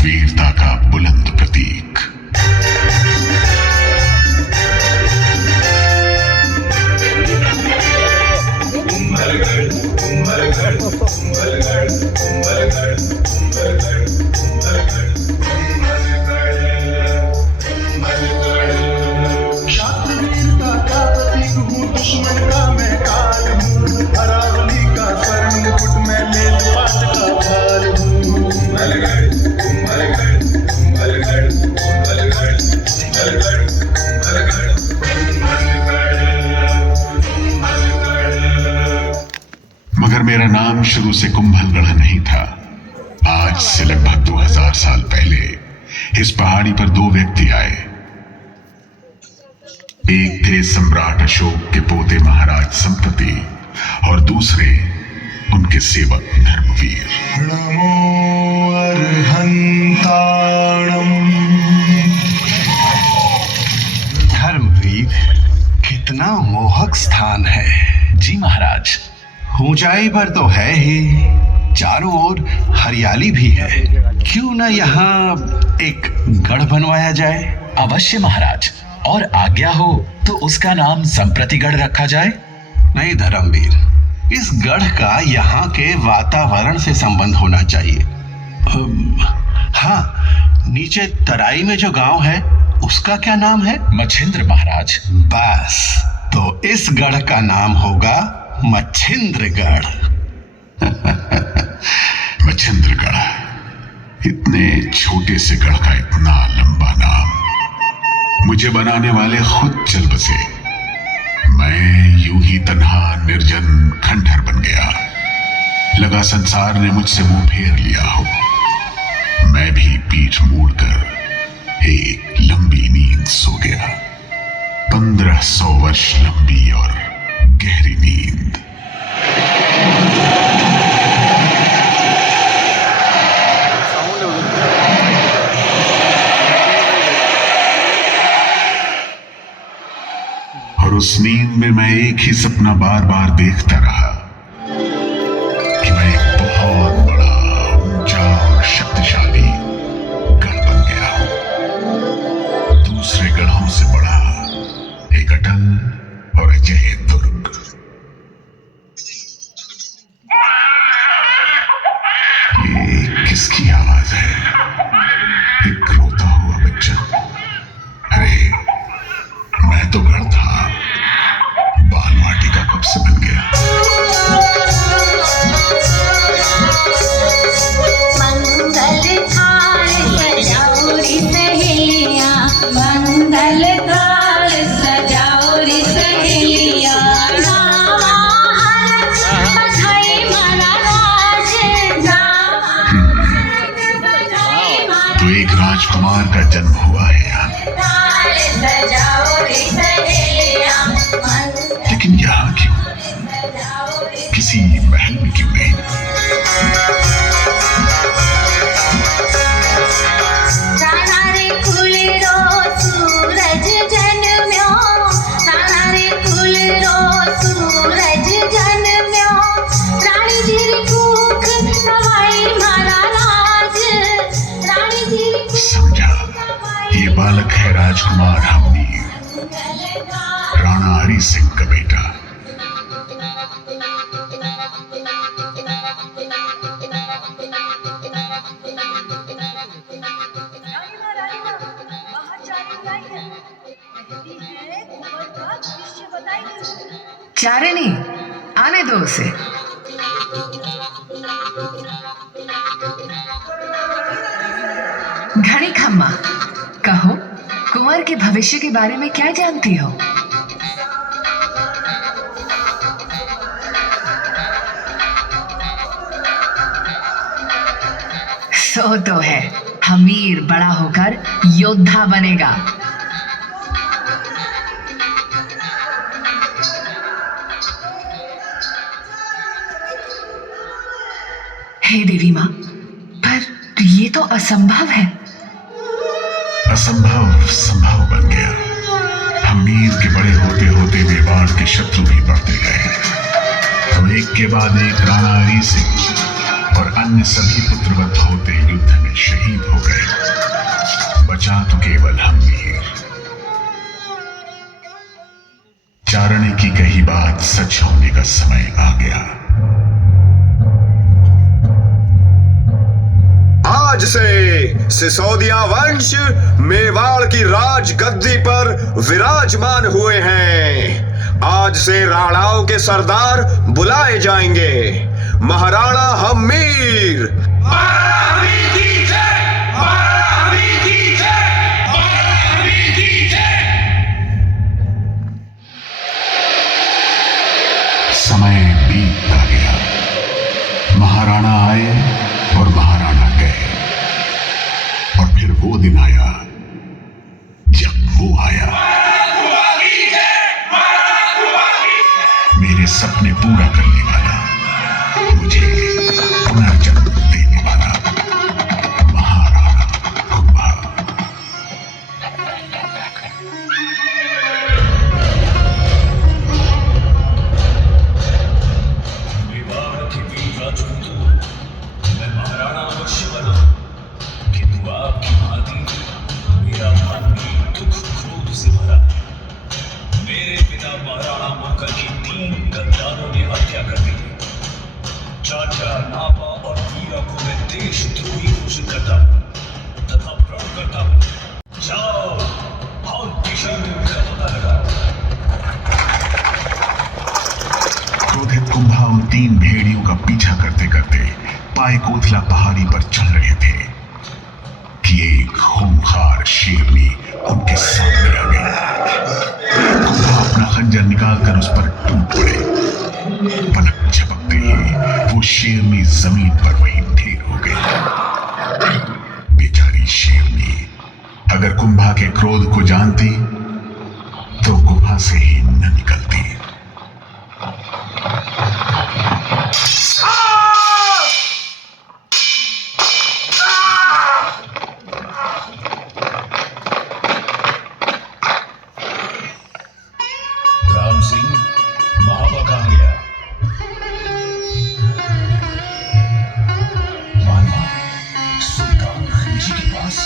वीरता का बुलंद प्रतीक। दुश्मन का मैं काल हूँ, अरावली का स्वर्ण मुकुट में लेत पाट का भार हूँ। कुंभलगढ़ कुंभलगढ़ कुंभलगढ़ कुंभलगढ़ कुंभलगढ़ कुंभलगढ़ कुंभलगढ़। मगर मेरा नाम शुरू से कुंभलगढ़ नहीं था। आज से लगभग 2000 साल पहले इस पहाड़ी पर दो व्यक्ति आए। एक थे सम्राट अशोक के पोते महाराज संपति और दूसरे उनके सेवक धर्मवीर। नमो अर्हंताणम। धर्मवीर, कितना मोहक स्थान है। जी महाराज। ऊंचाई पर तो है ही, चारों ओर हरियाली भी है। क्यों ना यहाँ एक गढ़ बनवाया जाए? अवश्य महाराज, और आज्ञा हो तो उसका नाम संप्रतिगढ़ रखा जाए। नहीं धर्मवीर, इस गढ़ का यहाँ के वातावरण से संबंध होना चाहिए। हाँ, नीचे तराई में जो गांव है उसका क्या नाम है? मच्छिंद्र महाराज। बस, तो इस गढ़ का नाम होगा मच्छिंद्रगढ़। मच्छिंद्रगढ़, इतने छोटे से गढ़ का इतना लंबा नाम। मुझे बनाने वाले खुद चल बसे। मैं यूं ही तन्हा निर्जन खंडहर बन गया। लगा संसार ने मुझसे मुंह फेर लिया हो। मैं भी पीठ मोड़कर एक लंबी नींद सो गया। 1500 वर्ष लंबी और गहरी नींद। और उस नींद में मैं एक ही सपना बार बार देखता रहा कि मैं एक बहुत बड़ा, ऊंचा और शक्तिशाली गढ़ बन गया हूं। दूसरे गढ़ों से बड़ा एक अटल और अजय दुर्ग। ये किसकी आवाज है? एक रोता हुआ बच्चा। अरे, मैं तो गढ़ था, बाल माटी का कब से बन गया। मंगल थाल सजाओरी सहेलिया, मंगल थाल सजाओरी सहेलिया, नावा हर बधाई मारा राज तो एक राजकुमार का जन्म हुआ है यहाँ। लेकिन यहाँ क्यों? किसी महल में क्यों नहीं? सूरज जन्म्यो, तारे फूलो सूरज जन्म्यो, रानी जी कूख सवाई मारा राज, रानी जी। समझा, ये बालक है राजकुमार हमीर, राणा हरि सिंह का बेटा। चारिणी, आने दो उसे। घड़ी खम्मा, कहो कुंवर के भविष्य के बारे में क्या जानती हो? सो तो है, हमीर बड़ा होकर योद्धा बनेगा। हे देवी माँ, पर ये तो असंभव है। असंभव संभव बन गया। हमीर के बड़े होते होते मेवाड़ के शत्रु भी बढ़ते गए। तो एक के बाद एक राणा हरि सिंह और अन्य सभी पुत्रवत होते युद्ध में शहीद हो गए। बचा तो केवल हम वीर। चारणे की कही बात सच होने का समय आ गया। आज से सिसोदिया वंश मेवाड़ की राज गद्दी पर विराजमान हुए हैं। आज से राणाओं के सरदार बुलाए जाएंगे। महाराणा हम्मीर, समय बीतता गया। महाराणा आए और महाराणा गए, और फिर वो दिन आया जब वो आया, मेरे सपने पूरा करने वाला, मुझे पुनर्जन्म देने वाला महाराणा कुंभा। मेवाड़ के वीर राजपूतों, मैं महाराणा अवश्य बना, किंतु आपकी भांति मेरा मन भी दुख क्रोध से भरा। मेरे पिता महाराणा मुकर की 3 गद्दारों ने हत्या कर दी। चाचा, नापा और वीरा को मैं देशद्रोही घोषित करता हूं तथा प्रण करता हूं, जाओ और दिशा में उनका पता लगाओ। क्रोधित कुंभा उन 3 भेड़ियों का पीछा करते करते पायकोथला पहाड़ी पर चल रहे थे कि एक खूंखार शेरनी उनके सामने आ गई। कुंभा अपना खंजर निकालकर उस पर टूट पड़े। पलक झपकते ही वो शेरनी जमीन पर वहीं ढेर हो गई। बेचारी शेरनी अगर कुंभा के क्रोध को जानती तो गुफा से ही न निकलती। राम सिंह, महाबा कहाँ गया? मानवा, सुल्तान खिलजी के पास।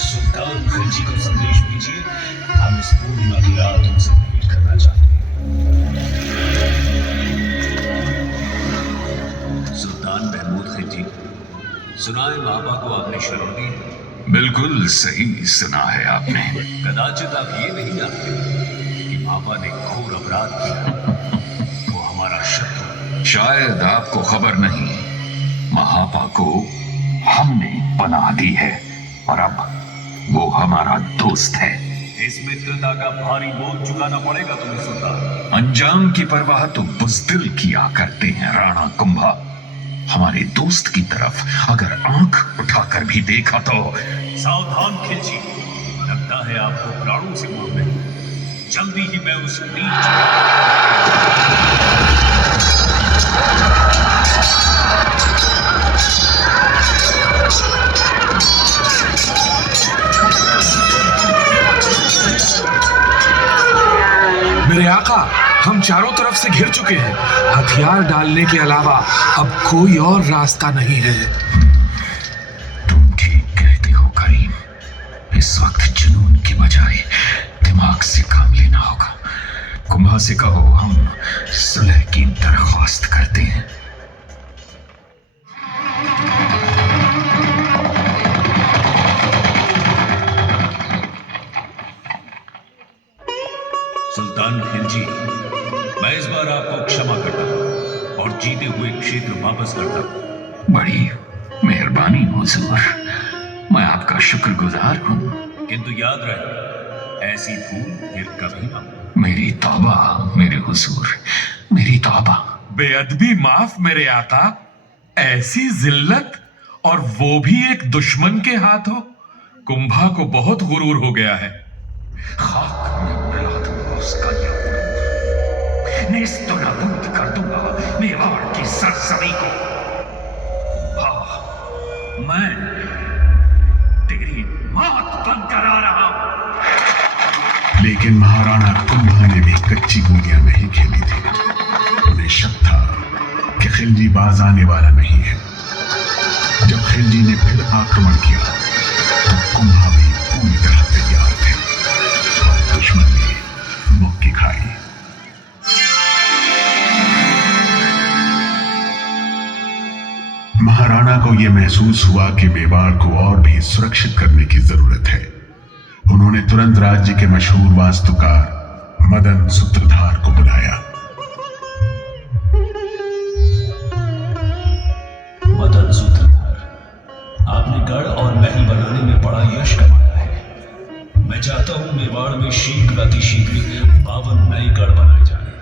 सुल्तान खिलजी को संदेश भेजिए, हम इस पूर्णिमा की रात उनसे भेंट करना चाहते हैं। सुल्तान महमूद खिलजी, सुनाए महाबा को आपने शरण दी। बिल्कुल सही सुना है आपने। कदाचित आप ये नहीं जानते कि महाबा ने घोर अपराध किया। वो हमारा शत्रु। शायद आपको खबर नहीं, महापा को हमने पनाह दी है और अब वो हमारा दोस्त है। इस मित्रता का भारी मोल चुकाना पड़ेगा तुम्हें सुल्तान। अंजाम की परवाह तो बुज़दिल किया करते हैं राणा कुंभा। हमारे दोस्त की तरफ अगर आंख उठाकर भी देखा तो। सावधान खिलजी, लगता है आपको प्राणों से मोह नहीं। जल्दी ही मैं उस नीच मेरे आका, हम चारों तरफ से घिर चुके हैं। हथियार डालने के अलावा अब कोई और रास्ता नहीं है। तुम ठीक कहते हो करीम। इस वक्त जुनून के बजाय दिमाग से काम लेना होगा। कुंभा से कहो हम सुलह की दरख्वास्त करते हैं। सुल्तान खिलजी, मैं इस बार आपको क्षमा करता हूं और जीते हुए क्षेत्र वापस करता हूं। बड़ी मेहरबानी हुजूर, मैं आपका शुक्रगुजार हूं। किंतु याद रहे, ऐसी भूल फिर कभी ना हो। मेरी तौबा मेरे हुजूर, मेरी तौबा। बेअदबी माफ मेरे आका। ऐसी जिल्लत, और वो भी एक दुश्मन के हाथों। कुंभा को बहुत गुरूर हो गया है। खाक में मिला दूंगा उसका यह गुरूर। नेस्त नाबूद कर दूंगा मेवाड़ की सरसरी को। कुंभा, मैं तेरी मौत बनकर आ रहा हूं। लेकिन महाराणा कुंभा ने भी कच्ची गोलियां नहीं खेली थी। उन्हें शक था कि खिलजी बाज आने वाला नहीं है। खिलजी ने फिर आक्रमण किया तो कुंभा भी पूरी तरह तैयार थे और दुश्मन ने मुक्की खाई। महाराणा को यह महसूस हुआ कि मेवाड़ को और भी सुरक्षित करने की जरूरत है। उन्होंने तुरंत राज्य के मशहूर वास्तुकार मदन सूत्रधार को बुलाया। मदन सूत्रधार, आपने गढ़ और महल बनाने में बड़ा यश कमाया है। मैं चाहता हूं मेवाड़ में शीघ्र अतिशीघ्र 52 नए गढ़ बनाए जाए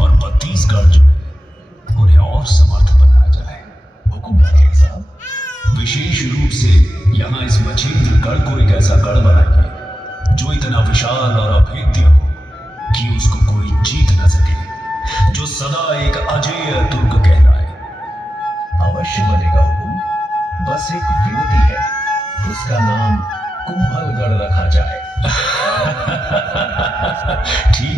और 32 गढ़ जो है उन्हें और समर्थ बनाया जाए। हुकुम है साहब। विशेष रूप से यहाँ इस मछेंद्र गढ़ को एक ऐसा गढ़ बनाइए जो इतना विशाल और अभेद्य हो कि उसको कोई जीत न सके, जो सदा एक अजेय दुर्ग कहलाए। अवश्य बनेगा हुकुम, बस एक विनती है, उसका नाम कुंभलगढ़ रखा जाए। ठीक